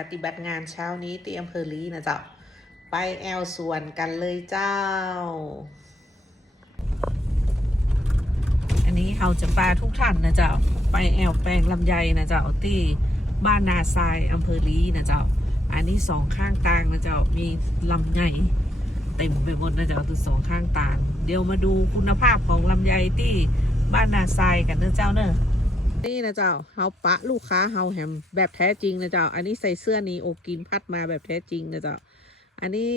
ปฏิบัติงานเช้านี้ที่อำเภอลีนะเจ้า ไปแอลสวนกันเลยเจ้า อันนี้เราจะปาทุกท่านนะเจ้า ไปแอลแปลงลำไยนะเจ้าที่บ้านนาทรายอำเภอลีนะเจ้า อันนี้สองข้างตางนะเจ้า มีลำไยเต็มไปหมดนะเจ้าตัวสองข้างตาง เดี๋ยวมาดูคุณภาพของลำไยที่บ้านนาทรายกันนะเจ้าเนอะ นี่นะเจ้าเฮาปะลูกค้าเฮาแฮมแบบแท้จริงนะเจ้า อันนี้ใส่เสื้อนี้โอกินพัดมาแบบแท้จริงนะเจ้า อันนี้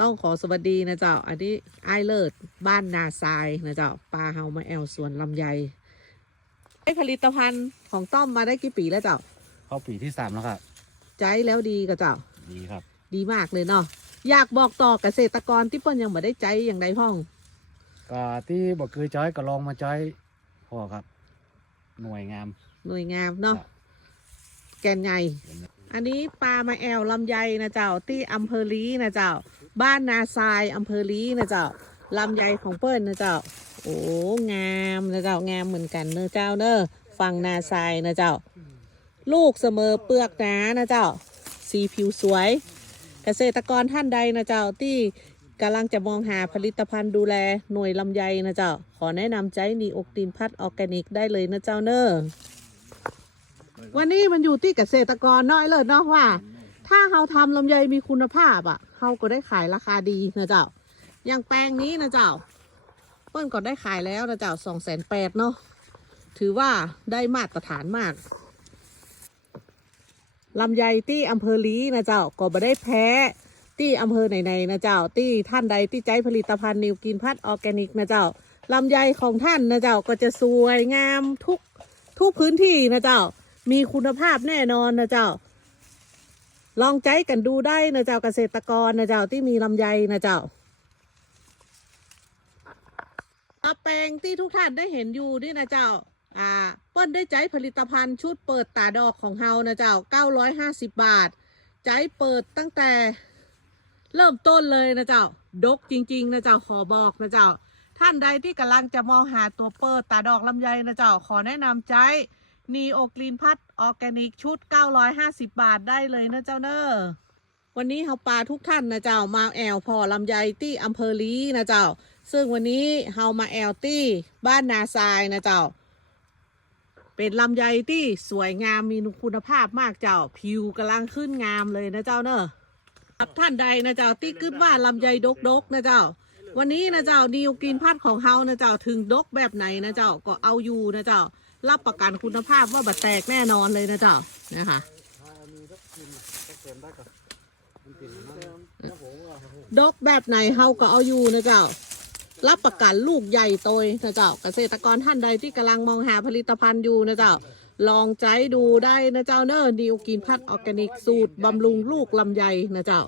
ต้องขอสวัสดีนะเจ้า อันนี้ไอายเลิศบ้านนาทรายนะเจ้าปลาเฮามาแอลสวนลำไยไอผลิตภัณฑ์ของต้อมมาได้กี่ปีแล้วเจ้า เข้าปีที่สามแล้วครับ ใจแล้วดีกับเจ้า ดีครับ ดีมากเลยเนาะ อยากบอกต่อเกษตรกรที่เปิ้นยังไม่ได้ใจอย่างใดพ่อง ก็ที่บอกคือจอยก็ลองมาจอยพอครับ หน่วยงาม หน่วยงามเนาะแกนใหญ่อันนี้ปลามาแอลลำไยนะเจ้า ที่อำเภอลีนะเจ้า บ้านนาทรายอำเภอลีนะเจ้าลำไยของเปิ้ลนะเจ้า โอ้งามนะเจ้างามเหมือนกันเนอะเจ้าเนอะฟังนาทรายนะเจ้า ลูกเสมอเปลือกหนานะเจ้า สีผิวสวย เกษตรกรท่านใดนะเจ้าที่ กำลังจะมองหาผลิตภัณฑ์ดูแลหน่วยลำไยนะเจ้า ขอแนะนำใจนีอกตินพัดออร์แกนิกได้เลยนะเจ้าเนอวันนี้มันอยู่ที่เกษตรกรน้อยเลยเนาะว่า ถ้าเราทำลำไยมีคุณภาพอะเราก็ได้ขายราคาดีนะเจ้า อย่างแปลงนี้นะเจ้า เปิ้ลก็ได้ขายแล้วนะเจ้าสองแสนแปดเนาะ ถือว่าได้มาตรฐานมากลำไยที่อำเภอลีนะเจ้า ก็บ่ได้แพ้ ที่อำเภอไหนๆนะเจ้าที่ท่านใดที่ใจผลิตภัณฑ์นิวกินพัดออร์แกนิกนะเจ้าลำไยของท่านนะเจ้าก็จะสวยงามทุกทุกพื้นที่นะเจ้า มีคุณภาพแน่นอนนะเจ้า ลองใจกันดูได้นะเจ้าเกษตรกรนะเจ้าที่มีลำไยนะเจ้าอาแปงที่ทุกท่านได้เห็นอยู่นี่นะเจ้า อ่า เปิ้ลได้ใจผลิตภัณฑ์ชุดเปิดตาดอกของเฮานะเจ้า 950 บาท ใจเปิดตั้งแต่ เริ่มต้นเลยนะเจ้า ดกจริง ๆ นะเจ้าขอบอกนะเจ้า ท่านใดที่กำลังจะมองหาตัวเปิดตาดอกลำไยนะเจ้าขอแนะนำใจนีโอกลีนพัดออร์แกนิกชุด 950 บาทได้เลยนะเจ้าเนอะวันนี้เฮาปลาทุกท่านนะเจ้ามาแอลพอลำไยที่อำเภอลีนะเจ้า ซึ่งวันนี้เฮามาแอลที่บ้านนาทรายนะเจ้า เป็นลำไยที่สวยงามมีคุณภาพมากเจ้า ผิวกำลังขึ้นงามเลยนะเจ้าเนอะ ท่านใดนะเจ้าที่คิดว่าลำไยดกดกๆนะเจ้า วันนี้นะเจ้านิวกรีนพัดของเฮานะเจ้าถึงดกแบบไหนนะเจ้าก็เอาอยู่นะเจ้า รับประกันคุณภาพว่าบัดแตกแน่นอนเลยนะเจ้านะคะดกแบบไหนเฮาก็เอาอยู่นะเจ้ารับประกันลูกใหญ่โตยนะเจ้าเกษตรกรท่านใดที่กำลังมองหาผลิตภัณฑ์อยู่นะเจ้า ลองใจดูได้นะเจ้าเนอร์นิวกินพัดออร์แกนิกสูตรบำรุงลูกลำไยนะเจ้า